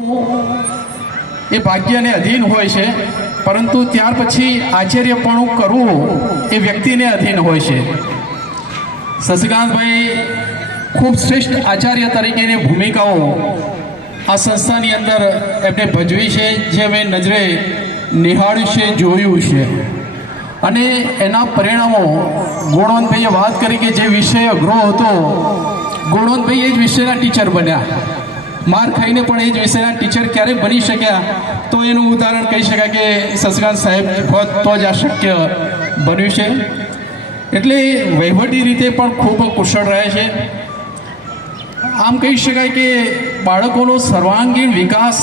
એ ભાગ્યને અધીન હોય છે, પરંતુ ત્યાર પછી આચાર્યપણું કરવું એ વ્યક્તિને અધીન હોય છે. શશિકાંતભાઈ ખૂબ શ્રેષ્ઠ આચાર્ય તરીકેની ભૂમિકાઓ આ સંસ્થાની અંદર એમને ભજવી છે, જે મેં નજરે નિહાળ્યું છે, જોયું છે. અને એના પરિણામો ગુણવંતભાઈએ વાત કરી કે જે વિષય અઘરો હતો, ગુણવંતભાઈ એ જ વિષયના ટીચર બન્યા. માર ખાઈને પણ એ જ વિષયના ટીચર ક્યારે બની શક્યા, તો એનું ઉદાહરણ કહી શકાય કે શશિકાંત સાહેબ હોત તો જ આ શક્ય બન્યું છે. એટલે વહીવટી રીતે પણ ખૂબ કુશળ રહે છે. આમ કહી શકાય કે બાળકોનો સર્વાંગીણ વિકાસ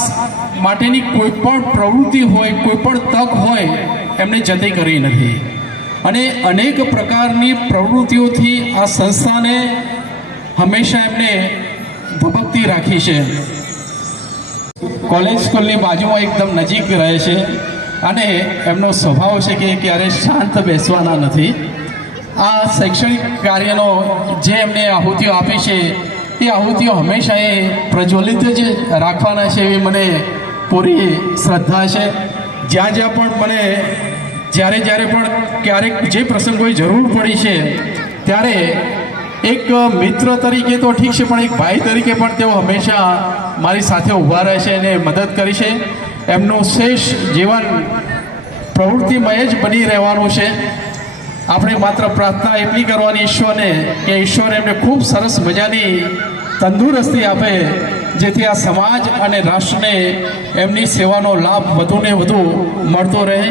માટેની કોઈ પણ પ્રવૃત્તિ હોય, કોઈ પણ તક હોય, એમને જતી કરી નથી. અને અનેક પ્રકારની પ્રવૃત્તિઓથી આ સંસ્થાને હંમેશા એમને ધબકતી રાખી છે. કોલેજ સ્કૂલની બાજુમાં એકદમ નજીક રહે છે અને એમનો સ્વભાવ છે કે ક્યારેય શાંત બેસવાના નથી. આ શૈક્ષણિક કાર્યનો જે એમને આહુતિઓ આપી છે, એ આહુતિઓ હંમેશા એ પ્રજ્વલિત જ રાખવાના છે એવી મને પૂરી શ્રદ્ધા છે. જ્યાં જ્યાં પણ મને જ્યારે પણ ક્યારેક જે પ્રસંગોની જરૂર પડી છે, ત્યારે એક મિત્ર તરીકે તો ઠીક છે, પણ એક ભાઈ તરીકે પણ તેઓ હંમેશા મારી સાથે ઊભા રહે છે અને મદદ કરી છે. એમનું શેષ જીવન પ્રવૃત્તિમય જ બની રહેવાનું છે. આપણે માત્ર પ્રાર્થના એટલી કરવાની ઈશ્વરને કે ઈશ્વર એમને ખૂબ સરસ મજાની તંદુરસ્તી આપે, જેથી આ સમાજ અને રાષ્ટ્રને એમની સેવાનો લાભ વધુને વધુ મળતો રહે.